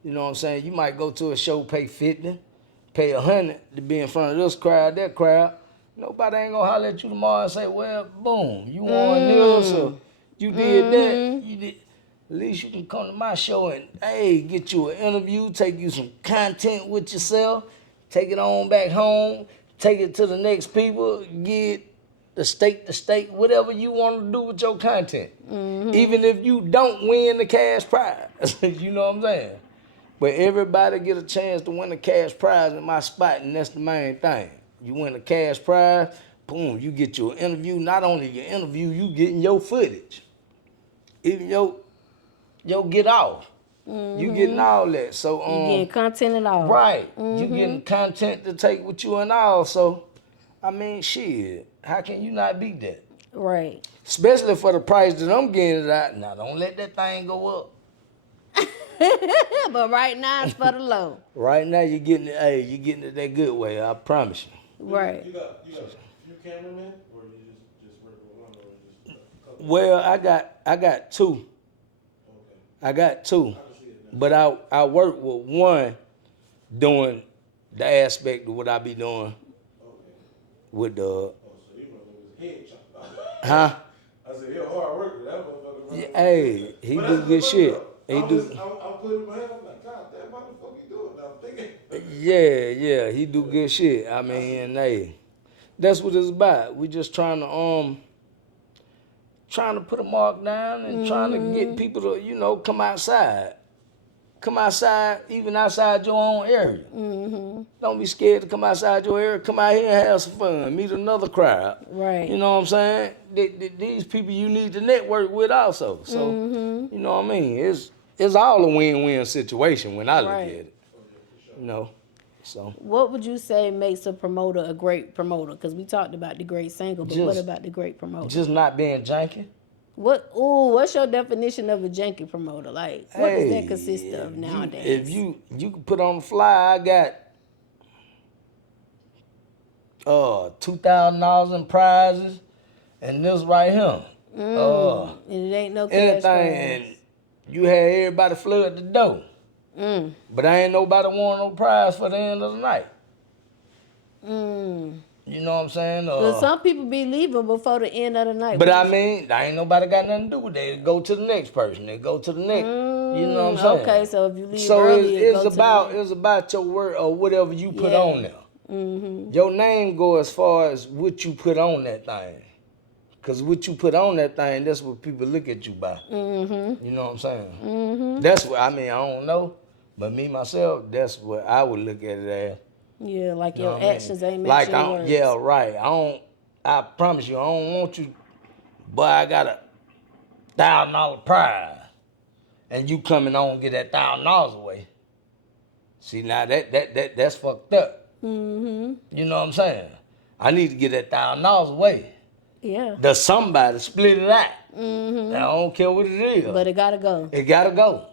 You know what I'm saying? You might go to a show, pay 50, pay 100 to be in front of this crowd, that crowd. Nobody ain't gonna holler at you tomorrow and say, well, boom, you won this or you did that. You did. At least you can come to my show and, hey, get you an interview, take you some content with yourself, take it on back home, take it to the next people, get the state to state, whatever you want to do with your content. Even if you don't win the cash prize, you know what I'm saying? But everybody get a chance to win a cash prize in my spot, and that's the main thing. You win a cash prize, boom, you get your interview. Not only your interview, you getting your footage. Even your get off. You getting all that. So You getting content and all. right. You getting content to take with you and all. So I mean, shit, how can you not beat that? Right. Especially for the price that I'm getting it at. Now don't let that thing go up. But right now it's for the low. Right now you're getting it, hey, you're getting it that good way, I promise you. Right. You got a few cameramen, or you just work with one, or just a couple? Well, I got two. Okay. I got two. I can see it now. But I work with one doing the aspect of what I be doing Okay. with the Oh, so you know his head chopped. huh? I said, you're hard worker. That motherfucker. Yeah, hey, he But do that's good the shit. fuck He up. do. I'm putting my hand up like, God, that motherfucker you doing? Now I'm thinking. Yeah, he do good shit. I mean, hey, that's what it's about. We just trying to put a mark down and trying to get people to, you know, come outside. Come outside, even outside your own area. Don't be scared to come outside your area. Come out here and have some fun. Meet another crowd. Right. You know what I'm saying? These people you need to network with also. So, you know what I mean? It's all a win-win situation when I look Right. at it. You know, so. What would you say makes a promoter a great promoter? Because we talked about the great singer, but what Just- about the great promoter? Just not being janky. What's your definition of a janky promoter? Like, what does that consist of nowadays? If you can put on the fly, I got $2,000 in prizes, and this right here. And it ain't no cash Anything, prize. and you had everybody flood the door. But ain't nobody won no prize for the end of the night. You know what I'm saying? But some people be leaving before the end of the night. But I mean, ain't nobody got nothing to do with that. They go to the next person. They go to the next. You know what I'm saying? Okay, so if you leave So early, it's about your work or whatever you put on there. Your name go as far as what you put on that thing. Cause what you put on that thing, that's what people look at you by. You know what I'm saying? That's what I mean. I don't know, but me myself, that's what I would look at it as. Yeah, like You know your what I mean? actions ain't Like matching your words. yeah, right. I promise you, I don't want you. But I got a $1,000 prize, and you coming on and get that $1,000 away. See now that's fucked up. You know what I'm saying? I need to get that $1,000 away. Yeah, Does somebody split it out? I don't care what it is. but it gotta go. It gotta go.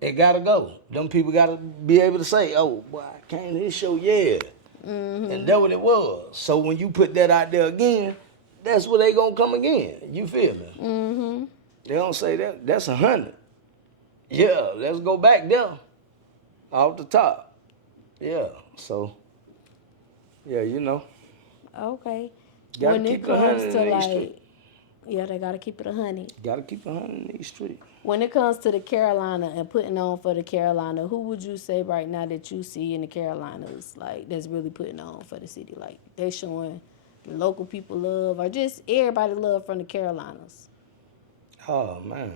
It gotta go. Them people gotta be able to say, "Oh, boy, I came to this show, yeah," and that's what it was. So when you put that out there again, that's where they gonna come again. You feel me? They don't say that. That's 100. Yeah, let's go back there, off the top. Yeah. So, yeah, you know, Okay. gotta When it keep it 100 comes in to these like, streets. yeah, they gotta keep it 100. Gotta keep it 100 in these streets. When it comes to the Carolina and putting on for the Carolina, who would you say right now that you see in the Carolinas, like, that's really putting on for the city? Like, they showing the local people love, or just everybody love from the Carolinas? Oh man.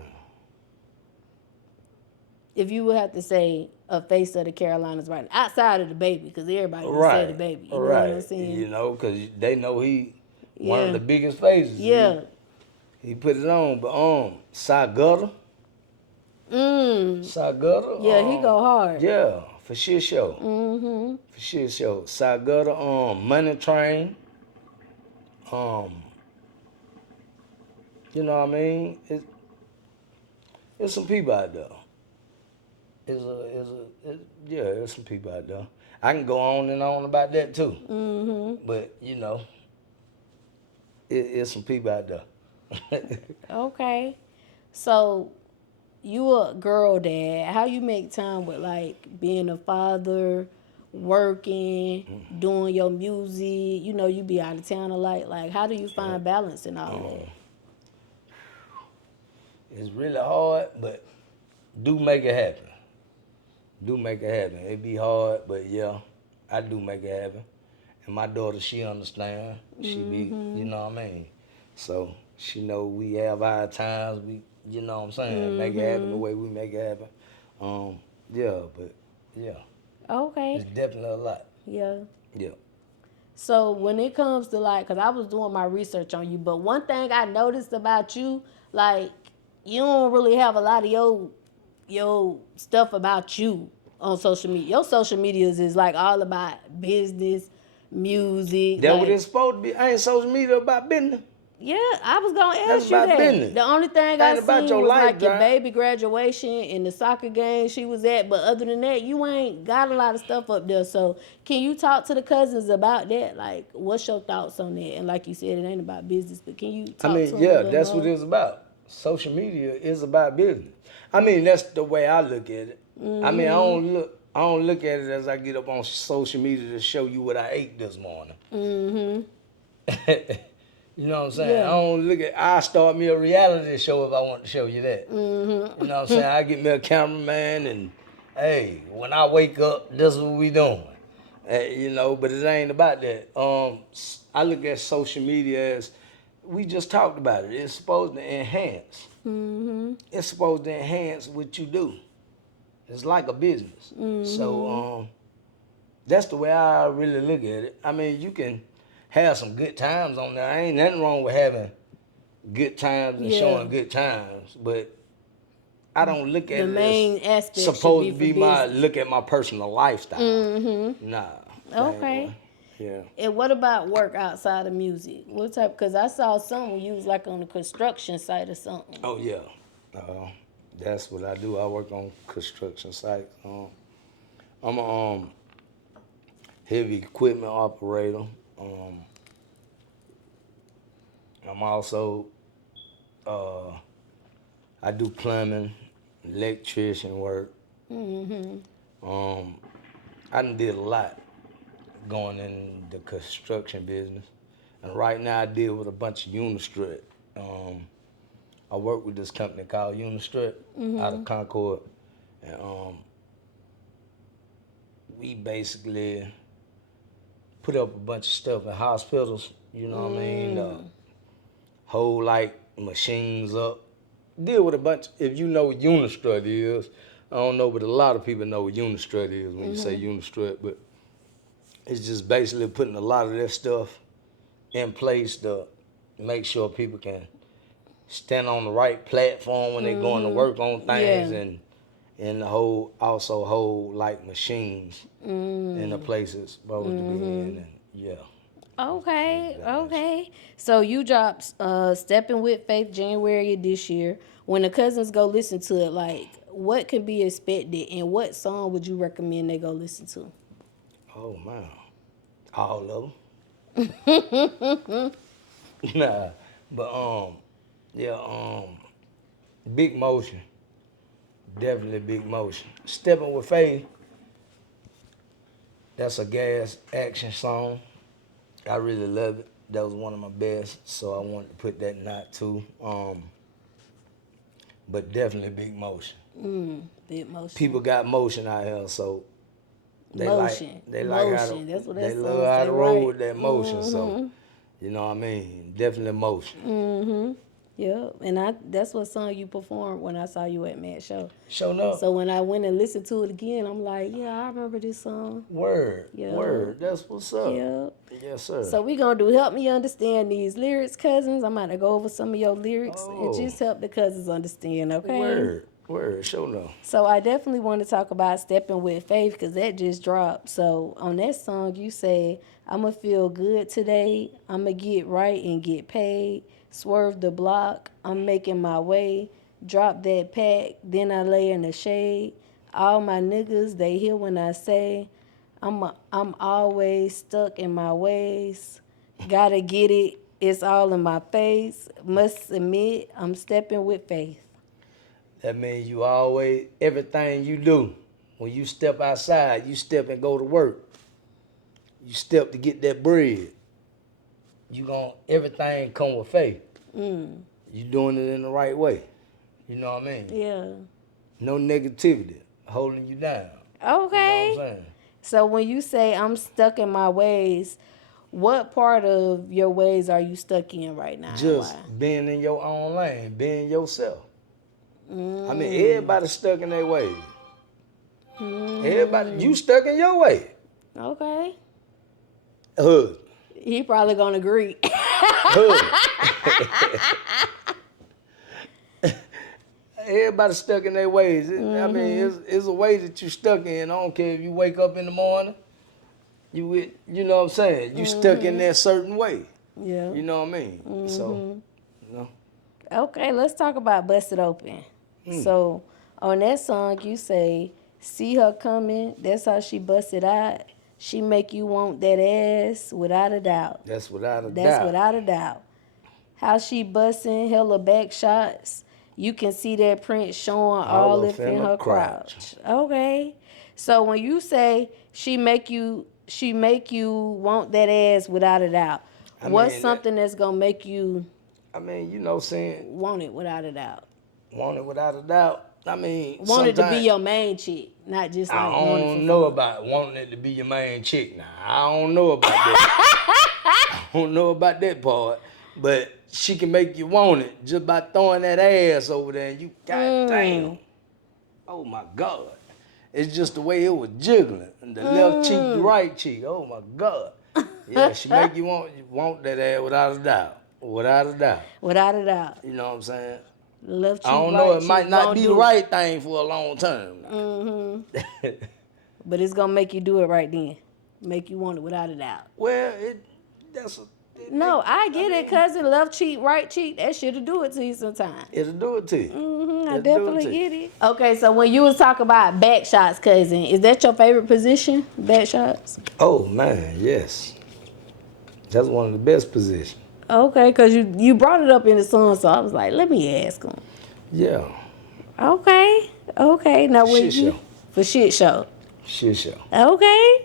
If you would have to say a face of the Carolinas right now, outside of the baby, because everybody would say the baby. You know what I'm saying? You know, because they know he one Yeah. of the biggest faces. Yeah. He put it on, but Cy Gutter. Cy Gutter. Yeah, he go hard. Yeah, For shit show. For shit show. Sagutta, Money Train. You know what I mean? It's some people out there. There's some people out there. I can go on and on about that too. But you know, it's some people out there. Okay. So you a girl dad. How you make time with like being a father, working, doing your music? You know, you be out of town a lot. Like, how do you find balance in all that? It's really hard, but do make it happen. Do make it happen. It be hard, but yeah, I do make it happen. And my daughter, she understand. She be, you know what I mean? So she know we have our times. We, you know what I'm saying? Make it happen the way we make it happen. Okay. It's definitely a lot. Yeah. Yeah. So when it comes to like, cause I was doing my research on you, but one thing I noticed about you, like, you don't really have a lot of your stuff about you on social media. Your social medias is like all about business, music. That's like, what it's supposed to be. I ain't social media about business. Yeah, I was gonna That's ask you about that. business. The only thing Ain't I about seen your was life, like your John. baby graduation and the soccer game she was at, but other than that, you ain't got a lot of stuff up there. So can you talk to the cousins about that? Like, what's your thoughts on that? And like you said, it ain't about business, but can you talk to them a little that's more? what it's about. Social media is about business. I mean, that's the way I look at it. I mean, I don't look at it as I get up on social media to show you what I ate this morning. You know what I'm saying? Yeah. I don't look at. I start me a reality show if I want to show you that. You know what I'm saying? I get me a cameraman and, hey, when I wake up, this is what we doing. You know, but it ain't about that. I look at social media as, we just talked about it. It's supposed to enhance. It's supposed to enhance what you do. It's like a business. So that's the way I really look at it. I mean, you can have some good times on there. Ain't nothing wrong with having good times and showing good times, but I don't look at The it main as aspect should supposed be to be for my business. look at my personal lifestyle. Nah. that ain't Okay. one. Yeah. And what about work outside of music? What type? Because I saw something you was like on the construction site or something. Oh yeah. That's what I do. I work on construction sites. I'm a heavy equipment operator. I'm also I do plumbing, electrician work. I done did a lot going in the construction business, and right now I deal with a bunch of Unistrut. I work with this company called Unistrut out of Concord, and we basically put up a bunch of stuff in hospitals. You know what I mean? Hold like machines up. Deal with a bunch. If you know what Unistrut is, I don't know, but a lot of people know what Unistrut is when you say Unistrut. But it's just basically putting a lot of that stuff in place to make sure people can stand on the right platform when they're going to work on things, and the whole also hold like machines in the places supposed to be in, and yeah. Okay. So you dropped Stepping with Faith January of this year. When the cousins go listen to it, like, what can be expected, and what song would you recommend they go listen to? Oh man, all of them. Nah, but Big Motion, definitely Big Motion. Stepping with Faith, that's a gas action song. I really love it. That was one of my best, so I wanted to put that knot too. But definitely Big Motion. Big Motion. People got motion out here, so they Motion. like how Motion. That's what that they song love how say, to roll right? with that motion. So you know what I mean? Definitely motion. Yeah, and that's what song you performed when I saw you at Matt's show. Showing up. So when I went and listened to it again, I'm like, yeah, I remember this song. Word. Yeah. Word. That's what's up. Yeah. Yes, sir. So we gonna do Help Me Understand These Lyrics, cousins. I'm gonna go over some of your lyrics and Oh. just help the cousins understand, okay? Word. Word, show no. So I definitely want to talk about Stepping with Faith because that just dropped. So on that song, you say, I'ma feel good today. I'ma get right and get paid. Swerve the block. I'm making my way. Drop that pack. Then I lay in the shade. All my niggas, they hear when I say, I'm always stuck in my ways. Gotta get it. It's all in my face. Must admit, I'm stepping with faith. That means you always, everything you do, when you step outside, you step and go to work. You step to get that bread. Everything come with faith. You doing it in the right way. You know what I mean? Yeah. No negativity holding you down. Okay. You know what I'm saying? So when you say I'm stuck in my ways, what part of your ways are you stuck in right now? Just Why? being in your own lane, being yourself. I mean, everybody stuck in their ways. Everybody, you stuck in your way. Okay. Hood. He probably gonna agree. Hood. Everybody stuck in their ways. I mean, it's a way that you stuck in. I don't care if you wake up in the morning. You know what I'm saying? You stuck in that certain way. Yeah. You know what I mean? So, you know. Okay, let's talk about Bust It Open. So on that song, you say, see her coming, that's how she bust it out. She make you want that ass without a doubt. That's without a That's doubt. without a doubt. How she busting hella back shots. You can see that print showing all up in her crotch. Okay. So when you say she make you want that ass without a doubt, what's something that's gonna make you I mean, you know, saying want it without a doubt? want it without a doubt. I mean, Want it to be sometimes- your main chick, not just like I want it don't for know fun. about wanting it to be your main chick now. I don't know about that. I don't know about that part. But she can make you want it just by throwing that ass over there and you, god damn. Oh my God. It's just the way it was jiggling. And the left cheek, the right cheek. Oh my God. Yeah, she make you want that ass without a doubt. Without a doubt. Without a doubt. You know what I'm saying? Left cheek, I don't right know, it cheek, might not won't be do the it. right thing for a long term. But it's gonna make you do it right then. Make you want it without a doubt. Well, No, I get it, cousin. Left cheek, right cheek. That shit'll do it to you sometime. it'll do it to you. I It'll do it definitely to you. get it. Okay, so when you was talking about back shots, cousin, is that your favorite position? Back shots? Oh man, yes. That's one of the best positions. Okay, because you brought it up in the song, so I was like, let me ask him. Yeah. Okay. Now when Shit you show. for shit show. Shit show. Okay.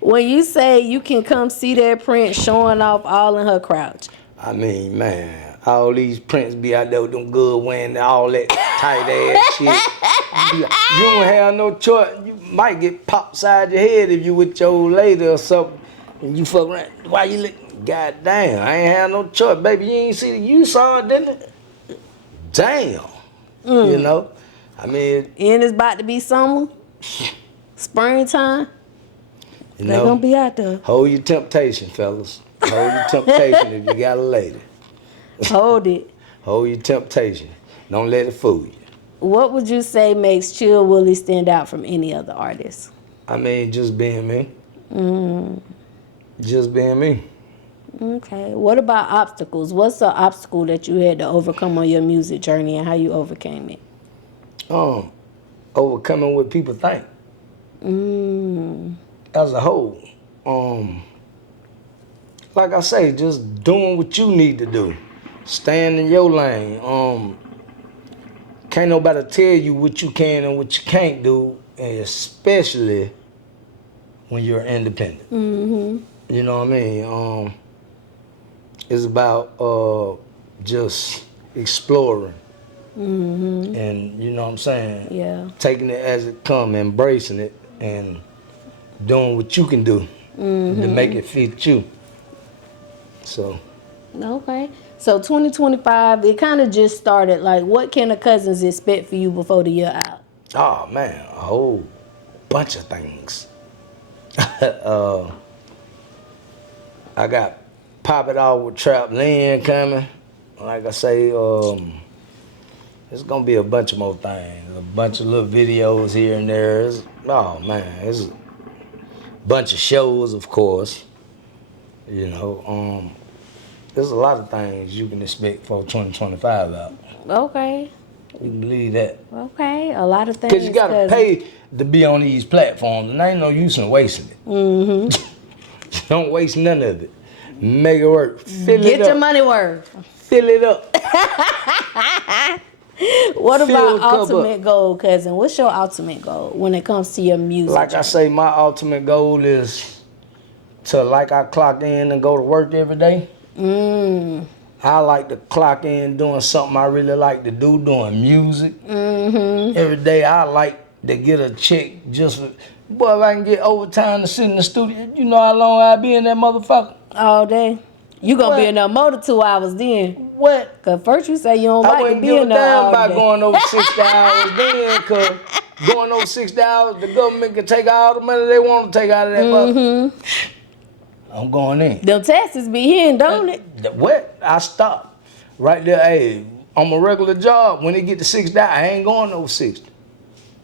When you say you can come see that print showing off all in her crouch. I mean, man, all these prints be out there with them good wearing all that tight ass shit. You don't have no choice. You might get popped side your head if you with your old lady or something. And you fuck around. Why you look? God damn, I ain't have no choice, baby. You ain't see it. You saw it, didn't it? Damn. You know? I mean, And it's about to be summer. Springtime. you They know, gonna be out there. hold your temptation, fellas. Hold your temptation if you got a lady. Hold it. Hold your temptation. Don't let it fool you. What would you say makes Chill Willie stand out from any other artist? I mean, just being me. Just being me. Okay. What about obstacles? What's the obstacle that you had to overcome on your music journey and how you overcame it? Overcoming what people think. As a whole. Like I say, just doing what you need to do. Staying in your lane. Can't nobody tell you what you can and what you can't do, and especially when you're independent. You know what I mean? It's about just exploring. And you know what I'm saying? Yeah. Taking it as it come, embracing it, and doing what you can do to make it fit you. So. Okay. So 2025, it kind of just started. Like, what can the Cousins expect for you before the year out? Oh man, a whole bunch of things. I got Pop It Off with Trap Lynn coming. Like I say, It's gonna be a bunch of more things, a bunch of little videos here and there. Oh man, it's a bunch of shows, of course. You know, there's a lot of things you can expect for 2025 out. Okay. You can believe that. Okay. A lot of things. Because you gotta pay to be on these platforms, and ain't no use in wasting it. Mm-hmm. Don't waste none of it. Make it work. Fill Get it up. your money worth. Fill it up. What Fill about the cup ultimate goal, cousin? What's your ultimate goal when it comes to your music? Like I say, my ultimate goal is to, like, I clock in and go to work every day. I like to clock in doing something I really like to do, doing music. Every day I like to get a check just for, boy, if I can get overtime to sit in the studio, you know how long I be in that motherfucker? All day. You gonna be What? in there more than 2 hours then. What? Cause first you say you don't I like to wouldn't be give a in there damn all about day. going over 60 hours then, cause going over 60 hours, the government can take all the money they want to take out of that mother. I'm going in. Them taxes be hitting, don't it? What? I stopped right there. Hey, on my regular job, when it get to 60, I ain't going over 60.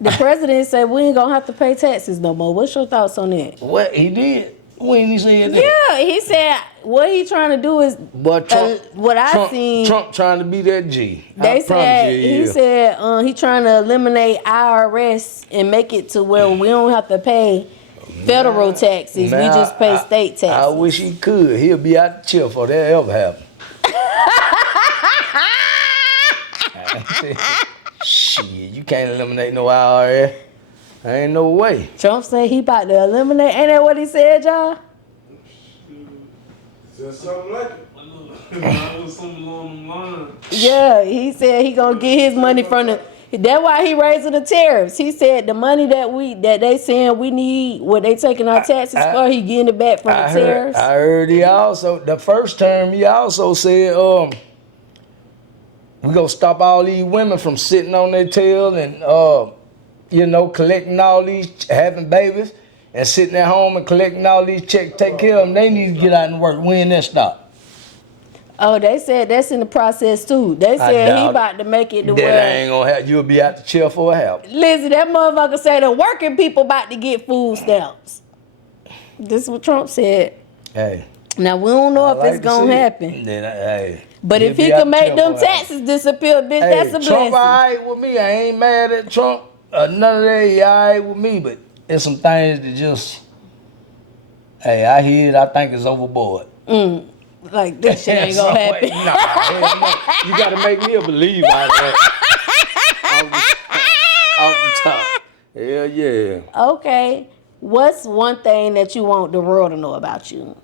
The president said we ain't gonna have to pay taxes no more. What's your thoughts on that? What he did? When he said that? Yeah, he said what he trying to do is But Trump, what I Trump, seen. Trump trying to be that G. They I said promise you, he said he trying to eliminate IRS and make it to where we don't have to pay federal taxes. Man, we just pay state taxes. I wish he could. He'll be out the chair before that ever happen. Shit, you can't eliminate no IRS. Ain't no way. Trump said he about to eliminate. Ain't that what he said, y'all? Said something like it. I was something along the line. Yeah, he said he gonna get his money from the. That's why he raising the tariffs. He said the money that they saying we need, what they taking our taxes for, he getting it back from the tariffs. I heard he also, the first term, he also said, we gonna stop all these women from sitting on their tail and, you know, collecting all these, having babies and sitting at home and collecting all these checks, take care of them. They need to get out and work. When that stop? Oh, they said that's in the process too. They said he doubt about to make it to That where. ain't gonna happen. You'll be out the chair for a help. Listen, that motherfucker say the working people about to get food stamps. This is what Trump said. Hey. Now we don't know I if like it's to gonna see it. happen. Then, hey. But he'll if he be out can the make chair them for a help. taxes disappear, bitch, Hey, that's a blessing. Trump all right with me. I ain't mad at Trump. None of that. He all right with me. But there's some things that just, hey, I hear it. I think it's overboard. Like this shit ain't gonna happen. Nah, hell no. You gotta make me a believer out of that. Off the top. Hell yeah. Okay, what's one thing that you want the world to know about you?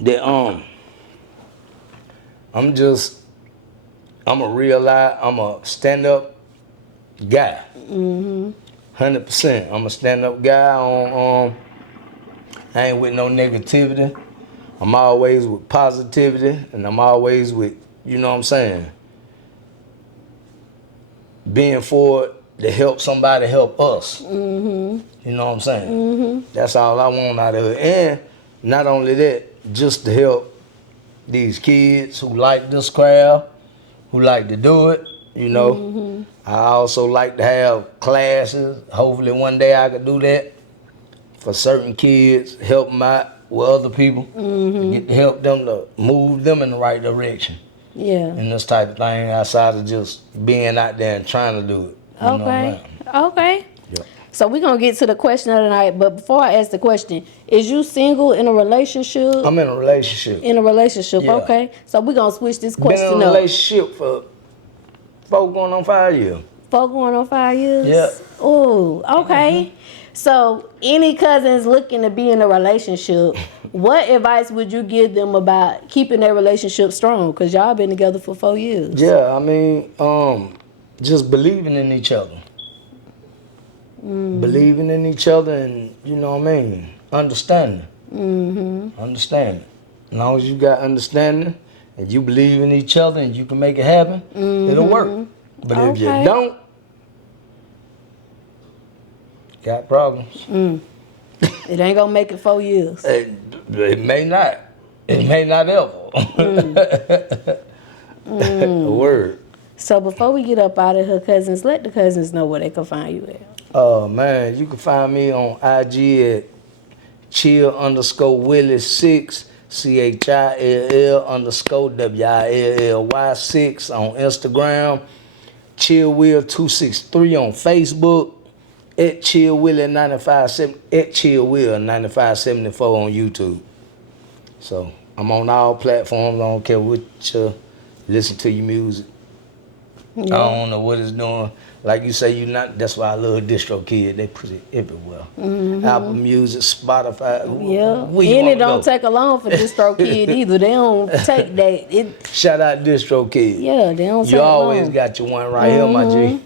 That I'm a stand-up guy. 100%. I'm a stand-up guy on I ain't with no negativity. I'm always with positivity, and I'm always with, you know what I'm saying, being for it to help somebody help us. You know what I'm saying? That's all I want out of it. And not only that, just to help these kids who like this craft, who like to do it, you know. I also like to have classes. Hopefully one day I could do that for certain kids, help them out with other people, get to help them to move them in the right direction. Yeah. And this type of thing outside of just being out there and trying to do it. You know what I Okay. mean? Okay. Yeah. So we're gonna get to the question of the night, but before I ask the question, is you single in a relationship? I'm in a relationship. In a relationship, Yeah. okay. So we're gonna switch this Been in question a up. relationship for 4 going on 5 years. 4 going on 5 years? Yeah. Oh, okay. So any cousins looking to be in a relationship, what advice would you give them about keeping their relationship strong? Because y'all been together for 4 years. Yeah, I mean, just believing in each other. Believing in each other and, you know what I mean, understanding. Understanding. As long as you got understanding and you believe in each other and you can make it happen, it'll work. But if you Okay. don't, got problems. It ain't gonna make it 4 years. It may not. It may not ever. A word. So before we get up out of here, cousins, let the cousins know where they can find you at. Man, you can find me on IG at chill_Willie6, CHILL_WILLY6 on Instagram, chillwill263 on Facebook, at chillwillie957, at chillwill9574 on YouTube. So I'm on all platforms. I don't care what you listen to your music. Yeah. I don't know what it's doing. Like you say, you not. That's why I love DistroKid. They put it everywhere. Apple Music, Spotify. Yeah, where you and it wanna don't go? take a long for DistroKid either. They don't take that. Shout out DistroKid. Yeah, they don't take You always long. got your one right here, my G.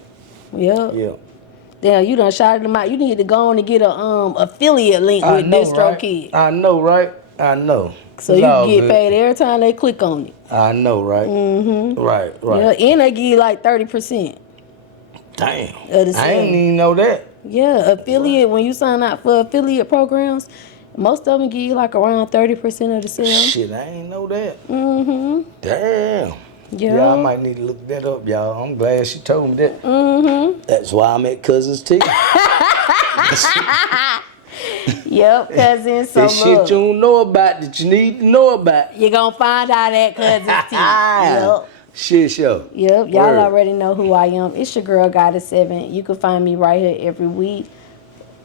Yeah. Yeah. Damn, you done shouted them out. You need to go on and get a affiliate link I with know, DistroKid. right? I know, right? I know. So It's you all get good. paid every time they click on it. I know, right? Right, right. Yeah, and they give you like 30%. Damn. Of the I sale. ain't even know that. Yeah, affiliate, when you sign up for affiliate programs, most of them give you like around 30% of the sale. Shit, I ain't know that. Mm-hmm. Damn. Yeah. Yeah, I might need to look that up, y'all. I'm glad she told me that. Mm-hmm. That's why I'm at Cuz's Tea. Yep, cousins. So That shit look, you don't know about that you need to know about. you're going to find out at Cousins Tea. Yep. Shit show. Yep, y'all Word. already know who I am. It's your girl, Goddess7. You can find me right here every week.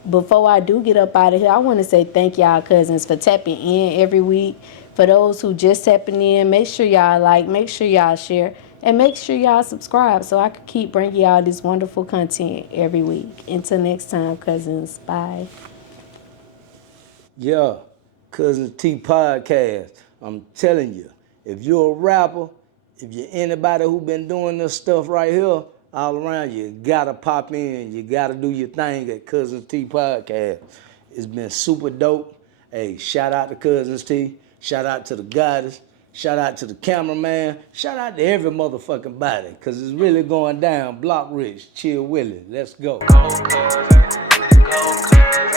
Before I do get up out of here, I want to say thank y'all, cousins, for tapping in every week. For those who just tapping in, make sure y'all like, make sure y'all share, and make sure y'all subscribe so I can keep bringing y'all this wonderful content every week. Until next time, cousins. Bye. Yeah, Cuzn T Podcast. I'm telling you, if you're a rapper, if you're anybody who been doing this stuff right here all around you, gotta pop in. You gotta do your thing at Cuzn T Podcast. It's been super dope. Hey, shout out to Cuzn T. Shout out to the goddess. Shout out to the cameraman. Shout out to every motherfucking body, because it's really going down. Block Rich, Chill Willie. Let's go. Go, Cuzn. Go, Cuzn.